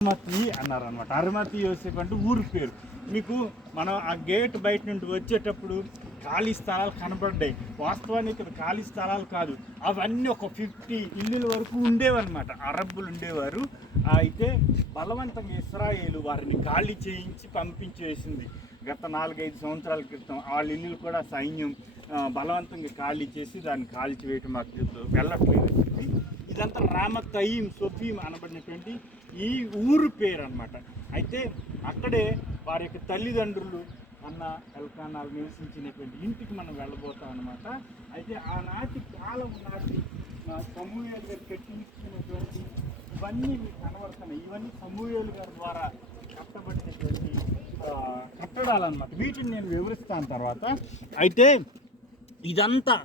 అరిమతి అన్నారనమాట. అరిమతి యోసేపు అంటే ఊరు పేరు. మీకు మనం ఆ గేట్ బయట నుండి వచ్చేటప్పుడు ఖాళీ స్థలాలు కనబడ్డాయి. వాస్తవానికి ఇక్కడ ఖాళీ స్థలాలు కాదు, అవన్నీ ఒక 50 ఇల్లుల వరకు ఉండేవన్నమాట. అరబ్బులు ఉండేవారు. అయితే బలవంతంగా ఇశ్రాయేలు వారిని ఖాళీ చేయించి పంపించేసింది గత 4-5 సంవత్సరాల క్రితం. వాళ్ళ ఇల్లులు కూడా సైన్యం బలవంతంగా ఖాళీ చేసి దాన్ని ఖాళీ చేయటం మాకు వెళ్ళట్లేదు. ఇదంతా రామతయీం సొఫీం అనబడినటువంటి ఈ ఊరు పేరు అన్నమాట. అయితే అక్కడే వారి యొక్క తల్లిదండ్రులు అన్న ఎల్కానాలు నివసించినటువంటి ఇంటికి మనం వెళ్ళబోతాం అన్నమాట. అయితే ఆనాటి కాలం నాటి సమూయేలు గారు కట్టించినటువంటి ఇవన్నీ మీకు కనబడుతున్నాయి. ఇవన్నీ సమూయేలు గారి ద్వారా కట్టబడినటువంటి కట్టడాలన్నమాట. వీటిని నేను వివరిస్తాను తర్వాత. అయితే ఇదంతా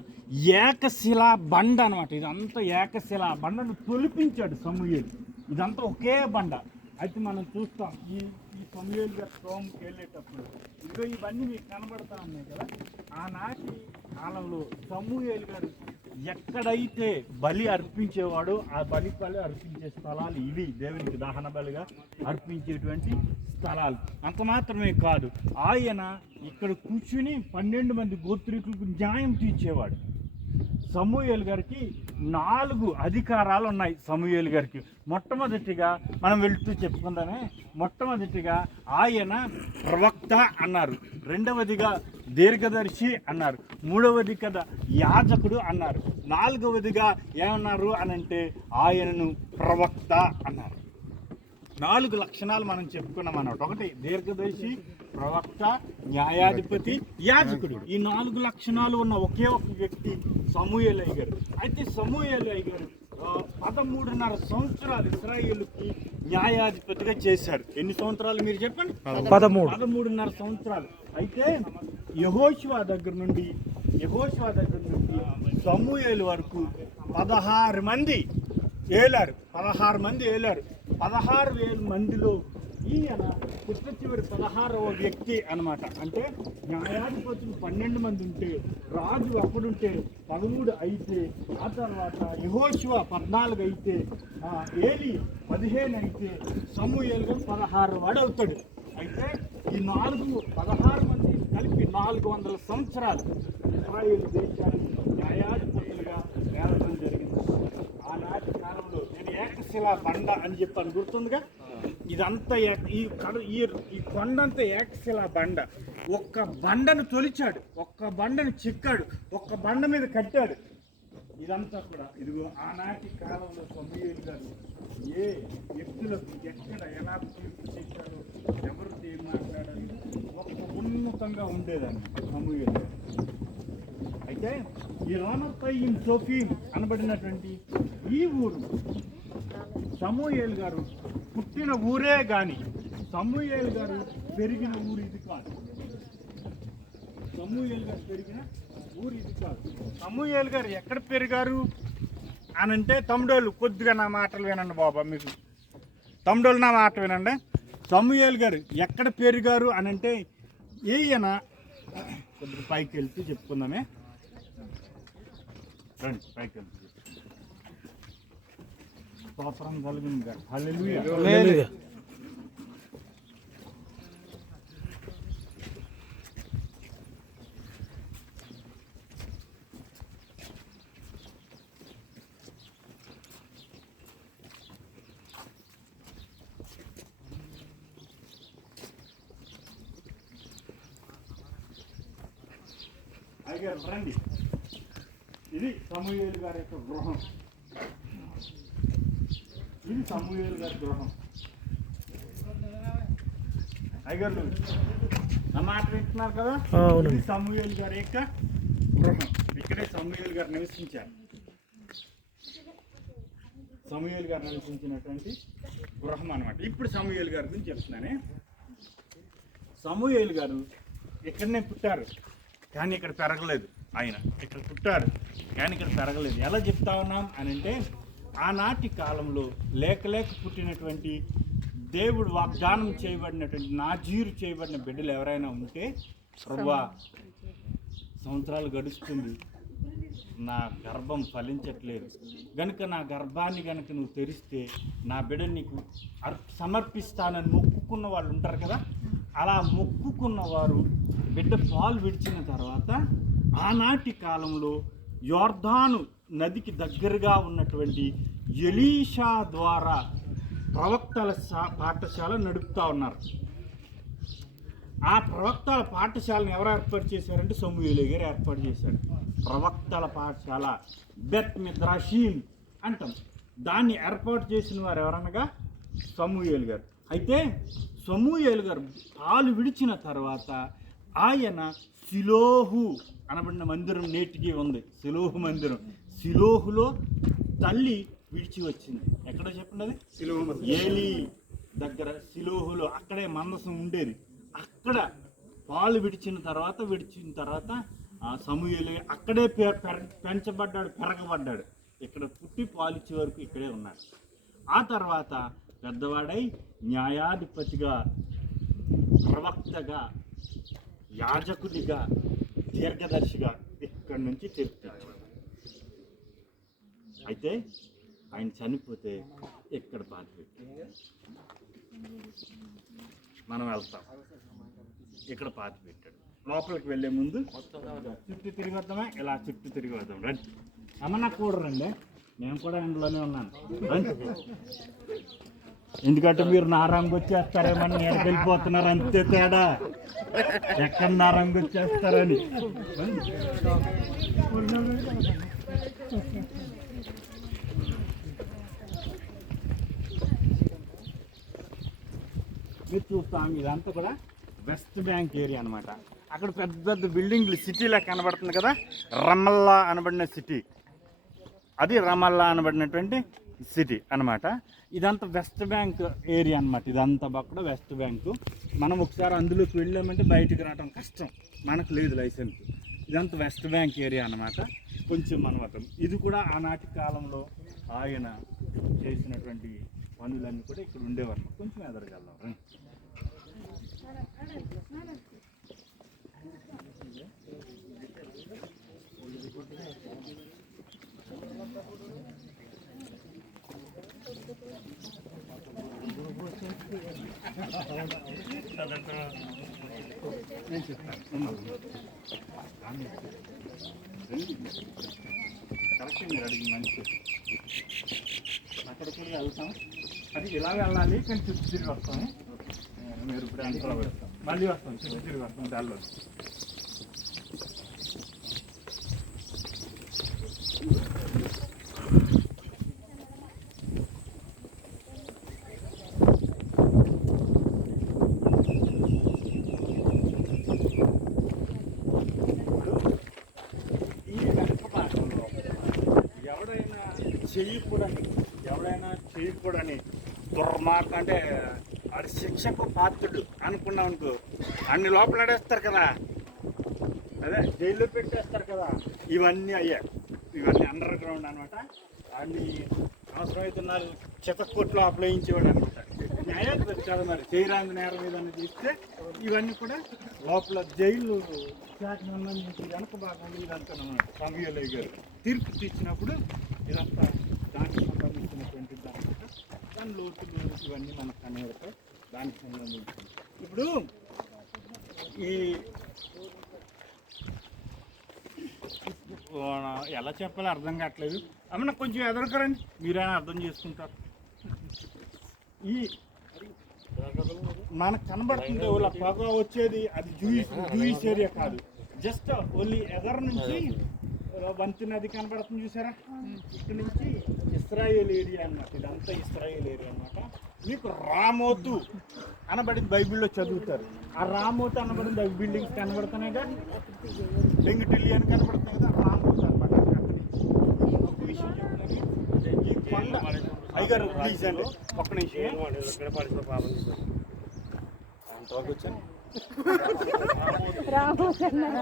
ఏకశిలా బండ అనమాట. ఇదంతా ఏకశిలా బండను తొలిపించాడు సమూయేలు. ఇదంతా ఒకే బండ. అయితే మనం చూస్తాం ఈ సమూయేలు గారి తోముకి వెళ్ళేటప్పుడు ఇదిగో ఇవన్నీ మీకు కనబడతా ఉన్నాయి కదా. ఆనాటి కాలంలో సమూయేలు గారు ఎక్కడైతే బలి అర్పించేవాడో ఆ బలి అర్పించే స్థలాలు ఇవి. దేవునికి దహన బలిగా అర్పించేటువంటి స్థలాలు. అంత మాత్రమే కాదు, ఆయన ఇక్కడ కూర్చుని 12 మంది గోత్రికులకు న్యాయం తీర్చేవాడు. సమూయేలు గారికి 4 అధికారాలు ఉన్నాయి. సమూయేలు గారికి మొట్టమొదటిగా మనం వెళ్తూ చెప్పుకుందామే. మొట్టమొదటిగా ఆయన ప్రవక్త అన్నారు, రెండవదిగా దీర్ఘదర్శి అన్నారు, మూడవది కదా యాజకుడు అన్నారు, 4వదిగా ఏమన్నారు అనంటే ఆయనను ప్రవక్త అన్నారు. 4 లక్షణాలు మనం చెప్పుకున్నాం అన్నమాట. ఒకటి దీర్ఘదర్శి, ప్రవక్త, న్యాయాధిపతి, యాజకుడు. ఈ 4 లక్షణాలు ఉన్న ఒకే ఒక వ్యక్తి సమూయేలు గారు. అయితే సమూయేలు గారు 13.5 సంవత్సరాలు ఇశ్రాయేలుకి న్యాయాధిపతిగా చేశారు. ఎన్ని సంవత్సరాలు మీరు చెప్పండి? 13.5 సంవత్సరాలు. అయితే యెహోషువ దగ్గర నుండి సమూయేలు వరకు 16 మంది ఏలారు. 16,000 మందిలో ఈయన చివరి 16వ వ్యక్తి అనమాట. అంటే న్యాయాధిపతులు 12 మంది ఉంటే, రాజు అప్పుడుంటే 13 అయితే, ఆ తర్వాత యెహోషువ 14 అయితే, ఏలీ 15 అయితే, సమూయేలు గారు 16 వాడు అవుతాడు. అయితే ఈ 16 మంది కలిపి 400 సంవత్సరాలు ఇశ్రాయేలు దేశానికి న్యాయాధిపతులుగా వేలడం జరిగింది. ఆనాటి కాలంలో నేను ఏకశిలా బండ అని చెప్పాను, గుర్తుందిగా. ఇదంతా ఈ కొండంతా ఏకశిలా బండ. ఒక్క బండను తొలిచాడు, ఒక్క బండను చిక్కాడు, ఒక్క బండ మీద కట్టాడు. ఇదంతా కూడా ఇదిగో ఆనాటి కాలంలో సమూయేలు గారు ఏ వ్యక్తులకు ఎక్కడ ఎలా తీర్పు చేశారో, ఎవరితో ఏం మాట్లాడాలి, ఒక్క ఉన్నతంగా ఉండేదాన్ని సమూయేలు గారు. అయితే ఈ రామతయీం సొఫీం అనబడినటువంటి ఈ ఊరు సమూయేలు గారు పుట్టిన ఊరే కానీ సమూయేలు గారు పెరిగిన ఊరు ఇది కాదు. సమూయేలు గారు పెరిగిన ఊరు ఇది కాదు. సమూయేలు గారు ఎక్కడ పెరిగారు అనంటే, తమ్ముడోళ్ళు కొద్దిగా నా మాటలు వినండి బాబా, మీకు తమ్ముడోళ్ళు నా మాట వినండి. సమూయేలు గారు ఎక్కడ పెరిగారు అనంటే, ఈయన కొద్దిగా పైకి వెళ్తూ చెప్పుకుందామే రండి. పైకి వెళ్తూ స్తోత్రం కలిగింది గారు. హల్లెలూయా. అయ్యారు రండి. ఇది సమూయేలు గారి యొక్క గృహం. ఇది సమూయేలు గారి గృహం. అయ్యగారు నా మాట వింటున్నారు కదా. ఇది సమూయేలు గారి యొక్క గృహం. ఇక్కడే సమూయేలు గారు నివసించారు. సమూయేలు గారు నివసించినటువంటి గృహం అనమాట. ఇప్పుడు సమూయేలు గారి గురించి చెప్తున్నానే. సమూయేలు గారు ఇక్కడనే పుట్టారు కానీ ఇక్కడ పెరగలేదు. ఆయన ఇక్కడ పుట్టారు కానీ ఇక్కడ పెరగలేదు. ఎలా చెప్తా ఉన్నాం అని అంటే, ఆనాటి కాలంలో లేక పుట్టినటువంటి దేవుడు వాగ్దానం చేయబడినటువంటి నాజీరు చేయబడిన బిడ్డలు ఎవరైనా ఉంటే, ప్రభువా సంవత్సరాలు గడుస్తుంది, నా గర్భం ఫలించట్లేదు గనుక నా గర్భాన్ని కనుక నువ్వు తెరిస్తే నా బిడ్డని నీకు సమర్పిస్తానని మొక్కుకున్న వాళ్ళు ఉంటారు కదా, అలా మొక్కుకున్న వారు బిడ్డ పాలు విడిచిన తర్వాత ఆనాటి కాలంలో యోర్దాను నదికి దగ్గరగా ఉన్నటువంటి ఎలీషా ద్వారా ప్రవక్తల పాఠశాల నడుపుతూ ఉన్నారు. ఆ ప్రవక్తల పాఠశాలను ఎవరు ఏర్పాటు చేశారంటే సమూయేలు గారు ఏర్పాటు చేశాడు. ప్రవక్తల పాఠశాల బెత్ మిద్రాషీం అంటాం. దాన్ని ఏర్పాటు చేసిన వారు ఎవరనగా సమూయేలు గారు. అయితే సమూయేలు గారు పాలు విడిచిన తర్వాత ఆయన సిలోహు అనబడిన మందిరం నేటికి ఉంది. సిలోహు మందిరం, సిలోహులో తల్లి విడిచి వచ్చింది. ఎక్కడ చెప్పండి అది? సిలోహు, ఏలీ దగ్గర సిలోహులో, అక్కడే మందసం ఉండేది. అక్కడ పాలు విడిచిన తర్వాత సమూయేలు అక్కడే పెంచబడ్డాడు, పెరగబడ్డాడు. ఇక్కడ పుట్టి పాలిచ్చే వరకు ఇక్కడే ఉన్నాడు. ఆ తర్వాత పెద్దవాడై న్యాయాధిపతిగా, ప్రవక్తగా, యాజకుడిగా, దీర్ఘదర్శిగా ఇక్కడి నుంచి తీర్చాడు. అయితే ఆయన చనిపోతే ఇక్కడ పాతిపెట్టి మనం వెళ్తాం. ఇక్కడ పాతిపెట్టాడు. లోపలికి వెళ్ళే ముందు చుట్టూ తిరిగి వద్దామా? ఇలా చుట్టూ తిరిగి వద్దాం. రండి అమ్మ, నాకు కూడా రండి, నేను కూడా ఇంట్లోనే ఉన్నాను. రండి, ఎందుకంటే మీరు నా రంగు వచ్చేస్తారేమని నేను వెళ్ళిపోతున్నారు, అంతే తేడా. ఎక్కడ నా రంగు వచ్చేస్తారని. మీరు చూస్తాం, ఇదంతా కూడా వెస్ట్ బ్యాంక్ ఏరియా అనమాట. అక్కడ పెద్ద పెద్ద బిల్డింగ్లు సిటీలా కనబడుతుంది కదా, రమల్లా అనబడిన సిటీ, అది రమల్లా అనబడినటువంటి సిటీ అనమాట. ఇదంతా వెస్ట్ బ్యాంక్ ఏరియా అనమాట. ఇదంతా కూడా వెస్ట్ బ్యాంకు. మనం ఒకసారి అందులోకి వెళ్ళామంటే బయటికి రావడం కష్టం, మనకు లేదు లైసెన్స్. ఇదంతా వెస్ట్ బ్యాంక్ ఏరియా అనమాట. కొంచెం మనవతం. ఇది కూడా ఆనాటి కాలంలో ఆయన చేసినటువంటి పనులన్నీ కూడా ఇక్కడ ఉండేవారు. కొంచెం ఎదరగలం. నేను చెప్తాను, కరెక్ట్ మీరు అడిగి మంచి. అక్కడ కూడా వెళ్తాం, అది ఇలా వెళ్ళాలి కానీ చుట్టూ తిరిగి వస్తాము. మీరు ఇప్పుడు ఎంతలో పెడతాం, మళ్ళీ వస్తాం, చుట్టూ తిరిగి వస్తాం దారిలో. ఎవడైనా చేయకూడని దుర్మార్గం అంటే వాడి శిక్షకు పాత్రుడు అనుకున్నాం అనుకో, అన్ని లోపల ఆడేస్తారు కదా, అదే జైల్లో పెట్టేస్తారు కదా. ఇవన్నీ అయ్యాయి, ఇవన్నీ అండర్ గ్రౌండ్ అనమాట. అన్ని అవసరమైతే నాలుగు చితక్కొట్లు అప్లయించేవాడు అనమాట. న్యాయాధిపతి కదా, మరి చేయరాంది నేరం ఏదన్నా తీస్తే ఇవన్నీ కూడా లోపల జైలు శాఖ సంబంధించి వెనక భాగంలో ఇదంతా అనమాట. సమూయేలు గారు తీర్పు తీర్చినప్పుడు ఇదంతా దానికి సంబంధించినటువంటి అనమాట. దాని లోతులు ఇవన్నీ మనకు కనబడతాయి. దానికి సంబంధించి ఇప్పుడు ఈ ఎలా చెప్పాలో అర్థం కావట్లేదు. అమ్మ కొంచెం ఎదురుకరండి, మీరైనా అర్థం చేసుకుంటారు. ఈ మనకు కనబడుతుంది వాళ్ళ పొగ వచ్చేది, అది జూయిస్ ఏరియా కాదు, జస్ట్ ఓన్లీ ఎదర్ నుంచి వంతి నది కనబడుతుంది చూసారా, ఇక్కడ నుంచి ఇస్రాయేల్ ఏరియా అన్నమాట. ఇదంతా ఇస్రాయేల్ ఏరియా అన్నమాట. మీకు రామోతు అనబడింది బైబిల్లో చదువుతారు. ఆ రామోతు అనబడింది బిల్డింగ్స్ కనబడుతున్నాయి కదా, బెంగుటిల్లి అని కనబడుతున్నాయి కదా, రామోతు అనమాట. ఒక విషయం చెప్తున్నాను, ఈ కొండ ఐగారు ప్లీజ్ అండి ఒక్క నిమిషం.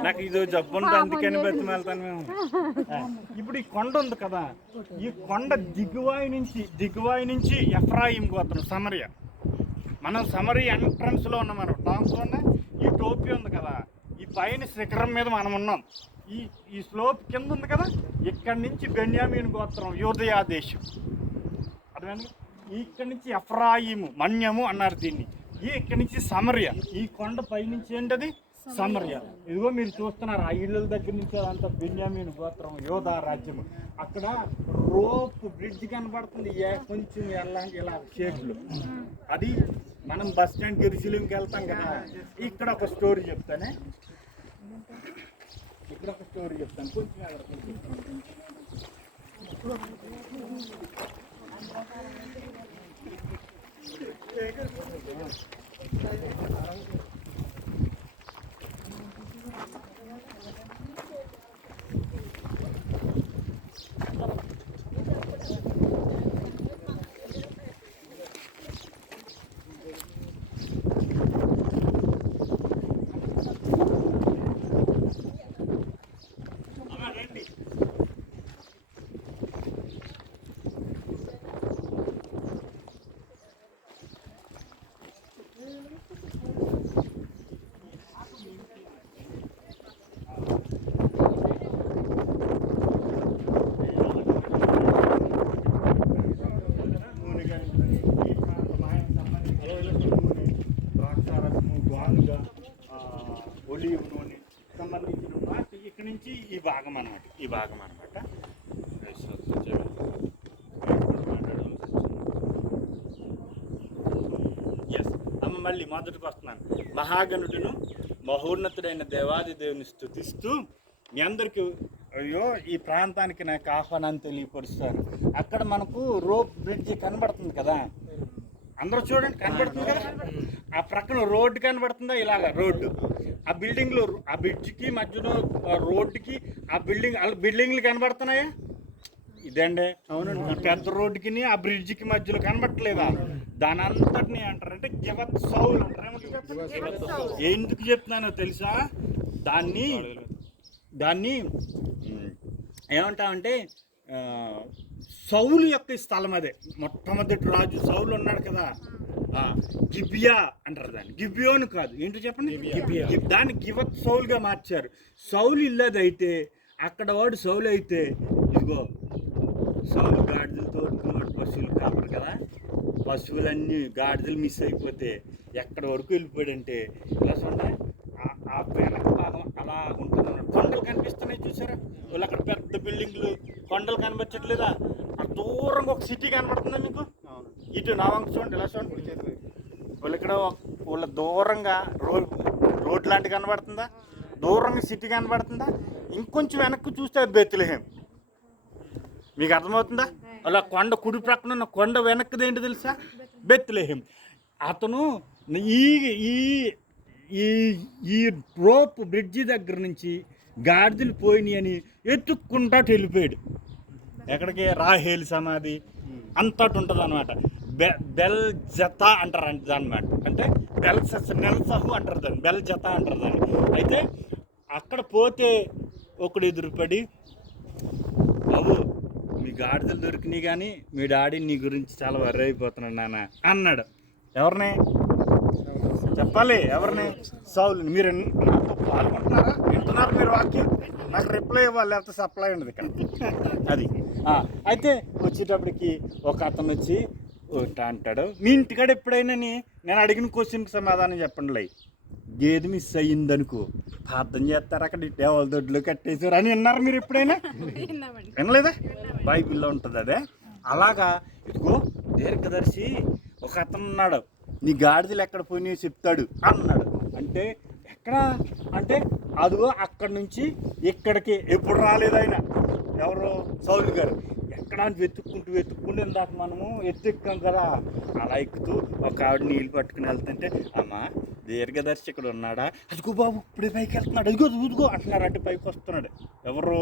నాకు ఇది జబ్బు ఉంది, అందుకని బతిమాలతాను మేము. ఇప్పుడు ఈ కొండ ఉంది కదా, ఈ కొండ దిగువాయి నుంచి ఎఫ్రాయిం గోత్రం సమరియా. మనం సమరియా ఎంట్రన్స్ లో ఉన్నాం. మనం టాంగ్స్ ఉన్న ఈ టోపీ ఉంది కదా, ఈ పైన శిఖరం మీద మనం ఉన్నాం. ఈ ఈ స్లోప్ కింద ఉంది కదా, ఇక్కడి నుంచి బెన్యామీన్ గోత్రం యూదయా దేశం, అర్థమైంది. ఇక్కడి నుంచి ఎఫ్రాయిము మన్యము అన్నారు దీన్ని. ఇక్కడి నుంచి సమర్య, ఈ కొండ పైనుంచి ఏంటది సమర్య. ఇదిగో మీరు చూస్తున్నారు ఆ ఇళ్ళ దగ్గర నుంచి అదంతా బెన్యామీన్ గోత్రం యోధా రాజ్యము. అక్కడ రోప్ బ్రిడ్జ్ కనబడుతుంది, కొంచెం ఇలా షేప్లు. అది మనం బస్ స్టాండ్ గిరిశిలంకి వెళ్తాం కదా. ఇక్కడ ఒక స్టోరీ చెప్తాను, కొంచెం ఒలివ్ నూనె సంబంధించిన వాటి ఇక్కడ నుంచి ఈ భాగం అనమాట. ఎస్ అమ్మ, మళ్ళీ మొదటికి వస్తున్నాను. మహాగణుడును మహోన్నతుడైన దేవాది దేవుని స్తుతిస్తూ మీ అందరికీ అయ్యో ఈ ప్రాంతానికి నాకు ఆహ్వానాన్ని తెలియపరుస్తాను. అక్కడ మనకు రోప్ బ్రిడ్జి కనబడుతుంది కదా, అందరూ చూడండి కనబడుతుంది కదా. ఆ ప్రక్కన రోడ్డు కనబడుతుందా, ఇలాగ రోడ్డు. ఆ బిల్డింగ్లు, ఆ బ్రిడ్జికి మధ్యలో రోడ్డుకి ఆ బిల్డింగ్లు కనబడుతున్నాయా? ఇదండి. అవునండి. పెద్ద రోడ్డుకి ఆ బ్రిడ్జికి మధ్యలో కనబడట్లేదా? దాని అంతటిని అంటారంటే గివత్ సౌల్ అంటారు. ఎందుకు చెప్తున్నానో తెలుసా? దాన్ని ఏమంటామంటే సౌలు యొక్క స్థలం అదే. మొట్టమొదటి రాజు సౌలు ఉన్నాడు కదా, గిబియా అంటారు దాన్ని. గిబియోను కాదు, ఏంటో చెప్పండి, దాన్ని గివత్ సౌలుగా మార్చారు. సౌలు ఇల్లది అయితే అక్కడ వాడు సౌలు అయితే, ఇదిగో సౌలు గాడిదలతో పశువులు కాపరు కదా, పశువులన్నీ గాడిదలు మిస్ అయిపోతే ఎక్కడ వరకు వెళ్ళిపోయాడంటే ఇలా చూడండి, ఆ వెనక భాగం అలా ఉంటుంది. కొండలు కనిపిస్తున్నాయి చూసారా, వాళ్ళు అక్కడ పెద్ద బిల్డింగ్లు, కొండలు కనిపించట్లేదా? ఆ దూరంగా ఒక సిటీ కనబడుతుందా మీకు? ఇటు నా వంక చూడండి, ఇలా చూడండి. వాళ్ళు ఇక్కడ వాళ్ళ దూరంగా రోడ్ లాంటివి కనబడుతుందా? దూరంగా సిటీ కనబడుతుందా? ఇంకొంచెం వెనక్కి చూస్తే అది బెత్లెహేం. మీకు అర్థమవుతుందా? అలా కొండ కుడి ప్రక్కన ఉన్న కొండ వెనక్కిది ఏంటి తెలుసా? బెత్లెహేం. అతను ఈ ఈ ఈ ఈ రోప్ బ్రిడ్జి దగ్గర నుంచి గాడిదలు పోయినాయి అని ఎత్తుక్కుంటా వెళ్ళిపోయాడు. ఎక్కడికి? రాహేల్ సమాధి అంతటి ఉంటుంది అనమాట. బెల్ జతా అంటారు అనమాట. అంటే నెల్సహు అంటారు దాన్ని, బెల్ జతా అంటారు దాన్ని. అయితే అక్కడ పోతే ఒకడు ఎదురుపడి, బాబు మీ గాడిదలు దొరికినాయి కానీ మీ డాడీ నీ గురించి చాలా వర్రీ అయిపోతున్నాడు నాన్న అన్నాడు. ఎవరిని చెప్పాలి? ఎవరిని? సౌలుని. మీరు నాతో పాల్గొంటున్నారా? వింటున్నారు మీరు వాక్యం? నాకు రిప్లై ఇవ్వాలి, లేకపోతే సప్లై ఉండదు ఇక్కడ. అది అయితే వచ్చేటప్పటికి ఒక అతను వచ్చి అంటాడు, మీ ఇంటికాడ ఎప్పుడైనా నేను అడిగిన క్వశ్చన్కి సమాధానం చెప్పండి. లై గేదె మిస్ అయ్యిందనుకో ప్రార్థన చేస్తారు, అక్కడ దేవాల దొడ్లు కట్టేశారు అని విన్నారు మీరు ఎప్పుడైనా? వినలేదా? బైబిల్లో ఉంటుంది అదే. అలాగా ఇదిగో దీర్ఘదర్శి ఒక అతను ఉన్నాడు, నీ గాడిదలు ఎక్కడ పోయినాయో చెప్తాడు అన్నాడు. అంటే ఎక్కడ అంటే అదిగో అక్కడి నుంచి ఇక్కడికి ఎప్పుడు రాలేదు ఆయన. ఎవరు? సౌలు గారు. ఎక్కడ వెతుక్కుంటూ ఇందాక మనము ఎక్కాం కదా, అలా ఎక్కుతూ ఒక ఆవిడ నీళ్ళు పట్టుకుని వెళ్తుంటే, అమ్మా దీర్ఘదర్శి ఇక్కడ ఉన్నాడా? అదిగో బాబు ఇప్పుడే పైకి వెళ్తున్నాడు, అదిగో ఊదుగో అంటున్నారు. అంటే పైకి వస్తున్నాడు. ఎవరు?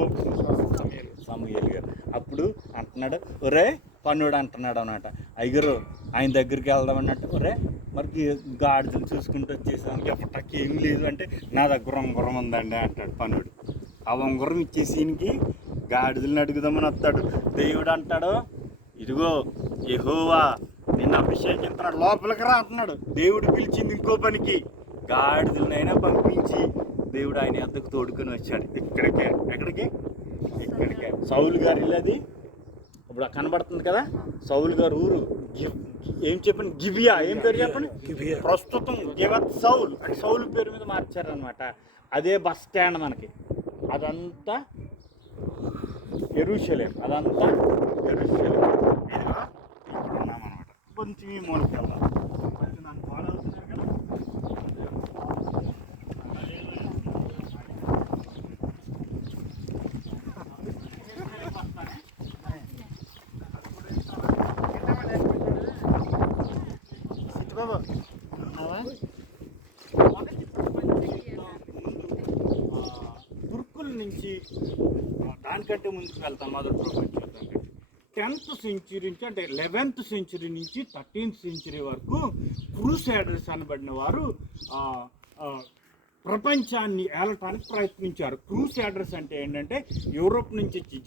సమూయేలు గారు. అప్పుడు అంటున్నాడు, ఒరే పన్నుడు అంటున్నాడు అన్నమాట. అయ్యగారు ఆయన దగ్గరికి వెళ్దాం అన్నట్టు, ఒరే మరి గాడిదలు చూసుకుంటూ వచ్చేసానికి ఎప్పటికి ఏం లేదు అంటే, నా దగ్గర ఉంగరం ఉందండి అంటాడు పన్నుడు. ఆ ఉంగరం ఇచ్చేసి ఈయనకి గాడిదలను అడుగుదామని వస్తాడు. దేవుడు అంటాడు, ఇదిగో యెహోవా నిన్ను అభిషేకించున్నాడు, లోపలికి రా అంటున్నాడు. దేవుడు పిలిచింది ఇంకో పనికి, గాడిదలనైనా పంపించి దేవుడు ఆయన యొద్దకు తోడుకొని వచ్చాడు. ఇక్కడికే ఎక్కడికి ఇక్కడికే సౌలు గారి ఇల్లు అది ఇప్పుడు కనబడుతుంది కదా. సౌలు గారు ఊరు ఏం చెప్పండి గిబియా, ఏం పేరు చెప్పండి, ప్రస్తుతం గివత్ సౌల్ సౌలు పేరు మీద మార్చారనమాట. అదే బస్ స్టాండ్ మనకి, అదంతా యెరూషలేం, అదంతా యెరూషలేం. ఇదిగో ఇక్కడ ఉన్నామన్నమాట. కొంచెం ఈ మూలకి వెళ్దాం. కొంచెం నన్ను ఫాలో అవుతున్నారు కదా. మొదటి ప్రపంచ యుద్ధం ముందు తుర్కుల నుంచి దానికంటే ముందుకు వెళ్తాం. మొదటి ప్రపంచ యుద్ధం 10th సెంచురీ నుంచి, అంటే 11th సెంచురీ నుంచి 13th సెంచురీ వరకు క్రూసేడర్స్ అనబడిన వారు ప్రపంచాన్ని ఏలటానికి ప్రయత్నించారు. క్రూసేడర్స్ అంటే ఏంటంటే యూరోప్ నుంచి వచ్చి